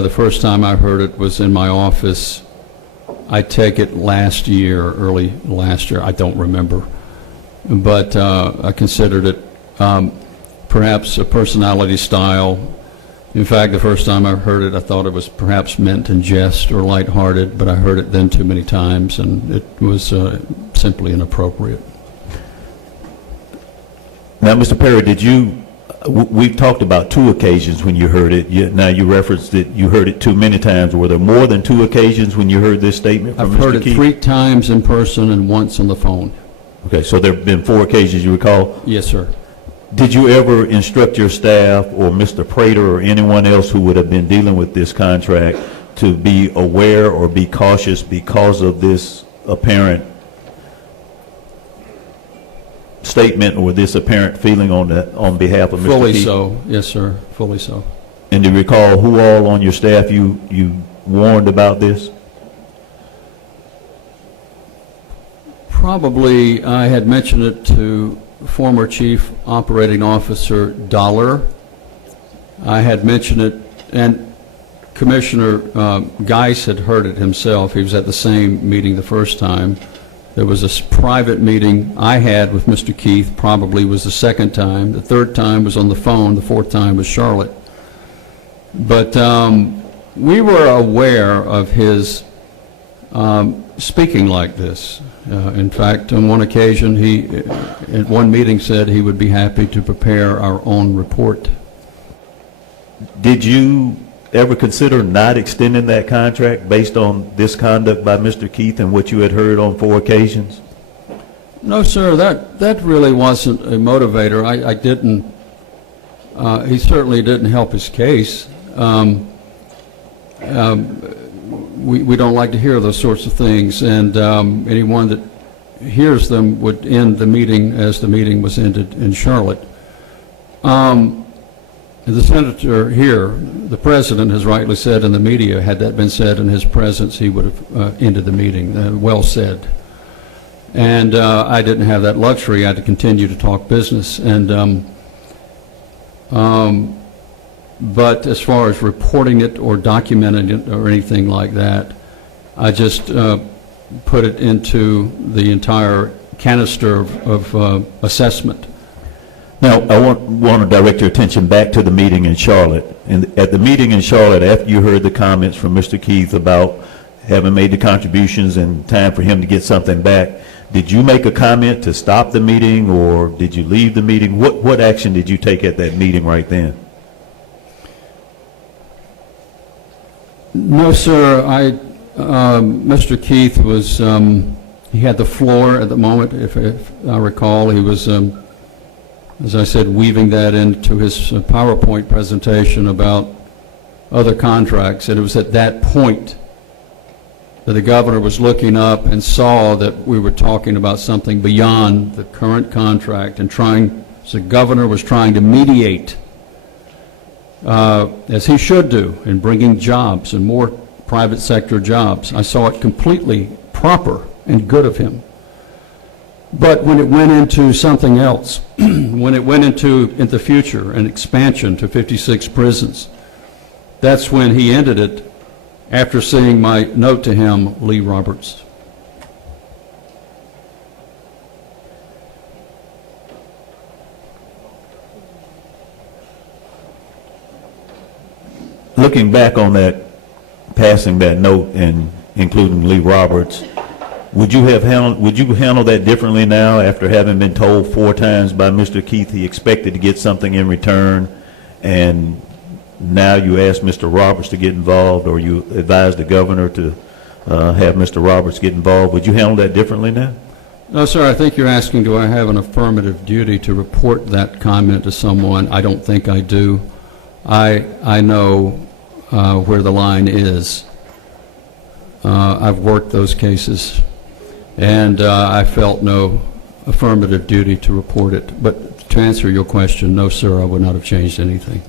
The first time I heard it was in my office. I take it last year, early last year. I don't remember. But I considered it perhaps a personality style. In fact, the first time I heard it, I thought it was perhaps meant in jest or lighthearted, but I heard it then too many times, and it was simply inappropriate. Now, Mr. Perry, we've talked about 2 occasions when you heard it. Now you referenced that you heard it too many times. Were there more than 2 occasions when you heard this statement from Mr. Keith? I've heard it 3 times in person and once on the phone. Okay, so there have been 4 occasions you recall? Yes, sir. Did you ever instruct your staff or Mr. Prater or anyone else who would have been dealing with this contract to be aware or be cautious because of this apparent statement or this apparent feeling on behalf of Mr. Keith? Fully so, yes, sir, fully so. And do you recall who all on your staff you warned about this? Probably I had mentioned it to former Chief Operating Officer Dollar. I had mentioned it, and Commissioner Geis had heard it himself. He was at the same meeting the first time. There was a private meeting I had with Mr. Keith, probably was the second time. The third time was on the phone. The fourth time was Charlotte. But we were aware of his speaking like this. In fact, on one occasion, he, at one meeting, said he would be happy to prepare our own report. Did you ever consider not extending that contract based on this conduct by Mr. Keith and what you had heard on 4 occasions? No, sir, that really wasn't a motivator. I didn't, he certainly didn't help his case. We don't like to hear those sorts of things, and anyone that hears them would end the meeting as the meeting was ended in Charlotte. The senator here, the president, has rightly said in the media, had that been said in his presence, he would have ended the meeting. Well said. And I didn't have that luxury. I had to continue to talk business. And but as far as reporting it or documenting it or anything like that, I just put it into the entire canister of assessment. Now, I want to direct your attention back to the meeting in Charlotte. And at the meeting in Charlotte, after you heard the comments from Mr. Keith about having made the contributions and time for him to get something back, did you make a comment to stop the meeting, or did you leave the meeting? What action did you take at that meeting right then? No, sir. Mr. Keith was, he had the floor at the moment, if I recall. He was, as I said, weaving that into his PowerPoint presentation about other contracts. And it was at that point that the governor was looking up and saw that we were talking about something beyond the current contract and so the governor was trying to mediate, as he should do, in bringing jobs and more private sector jobs. I saw it completely proper and good of him. But when it went into something else, when it went into the future, an expansion to 56 prisons, that's when he ended it, after seeing my note to him, Lee Roberts. Looking back on that, passing that note and including Lee Roberts, would you handle that differently now after having been told 4 times by Mr. Keith he expected to get something in return, and now you ask Mr. Roberts to get involved, or you advise the governor to have Mr. Roberts get involved? Would you handle that differently now? No, sir. I think you're asking, do I have an affirmative duty to report that comment to someone? I don't think I do. I know where the line is. I've worked those cases, and I felt no affirmative duty to report it. But to answer your question, no, sir, I would not have changed anything.